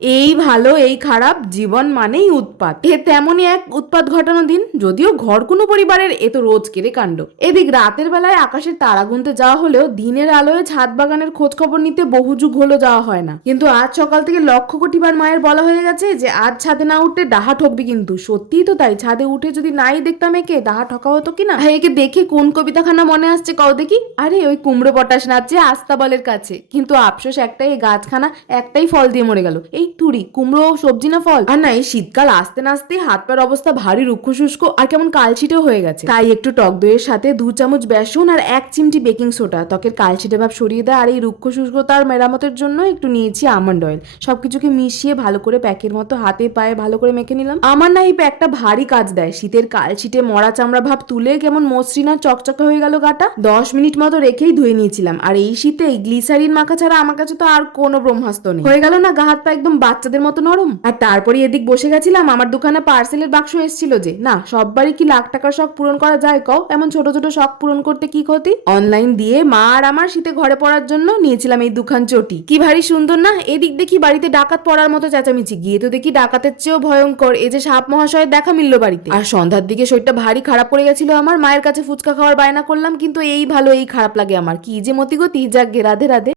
এই ভালো, এই খারাপ, জীবন মানেই উৎপাত। এ তেমনই এক উৎপাত ঘটানো দিন, যদিও ঘর কোনো পরিবারের, এ তো রোজ কেড়ে কাণ্ড। এদিক রাতের বেলায় আকাশের তারা গুনতে যাওয়া হলেও দিনের আলোয় ছাদ বাগানের খোঁজ খবর নিতে বহু যুগ হলো যাওয়া হয় না। কিন্তু আজ সকাল থেকে লক্ষ কোটি বার মায়ের বলা হয়ে গেছে যে, আজ ছাদে না উঠলে ডাহা ঠকবি কিন্তু। সত্যিই তো তাই, ছাদে উঠে যদি নাই দেখতাম একে, ডাহা ঠকা হতো কিনা হ্যাঁ একে দেখে কোন কবিতাখানা মনে আসছে কও দেখি? আরে, ওই কুমড়ো পটাশ নাচছে আস্তাবলের কাছে। কিন্তু আফসোস একটাই গাছখানা একটাই ফল দিয়ে মরে গেল। এই তুড়ি, কুমড়ো, সবজি না ফল? আর না, এই শীতকাল আসতে না আসতে হাত পায়ের অবস্থা ভারী রুক্ষ শুষ্ক আর কেমন কালছিটেও হয়ে গেছে। তাই একটু টক দইয়ের সাথে দু চামচ বেসন আর এক চিমটি বেকিং সোডা, ত্বকের কালছিটে ভাব সরিয়ে দেয় আর এই রুক্ষ শুষ্কতার মেরামতের জন্য একটু নিয়েছি আমন্ড অয়েল। সবকিছুকে মিশিয়ে ভালো করে প্যাকের মতো হাতে পায়ে ভালো করে মেখে নিলাম। আমার না এই প্যাকটা ভারী কাজ দেয়। শীতের কালছিটে মরা চামড়া ভাব তুলে কেমন মসৃণ আর চকচকে হয়ে গেল গাটা, দশ মিনিট মতো রেখেই ধুয়ে নিয়েছিলাম। আর এই শীতে গ্লিসারিন মাখা ছাড়া আমার কাছে তো আর কোনো ব্রহ্মাস্ত নেই। হয়ে গেল না গা হাত পা একদম বাচ্চাদের মতো নরম। আর তারপরে এদিক বসে গেছিলাম, আমার দোকানে পার্সেলের বাক্স এসেছিল যে, না, সববারই কি লাখ টাকার শখ পূরণ করা যায় কও? এমন ছোট ছোট শখ পূরণ করতে কি ক্ষতি? অনলাইন দিয়ে মা আর আমার শীতে ঘরে পড়ার জন্য নিয়েছিলাম এই দুখান চটি। কি ভারী সুন্দর না? এদিক দেখি বাড়িতে ডাকাত পড়ার মতো চেঁচামেচি। গিয়ে তো দেখি ডাকাতের চেয়েও ভয়ঙ্কর এই যে সাপ মহাশয়ের দেখা মিললো বাড়িতে। আর সন্ধ্যার দিকে শরীরটা ভারী খারাপ করে গেছিল আমার। মায়ের কাছে ফুচকা খাওয়ার বায়না করলাম, কিন্তু এই ভালো, এই খারাপ লাগে আমার। কি যে মতিগতি, যাক গে, রাধে রাধে।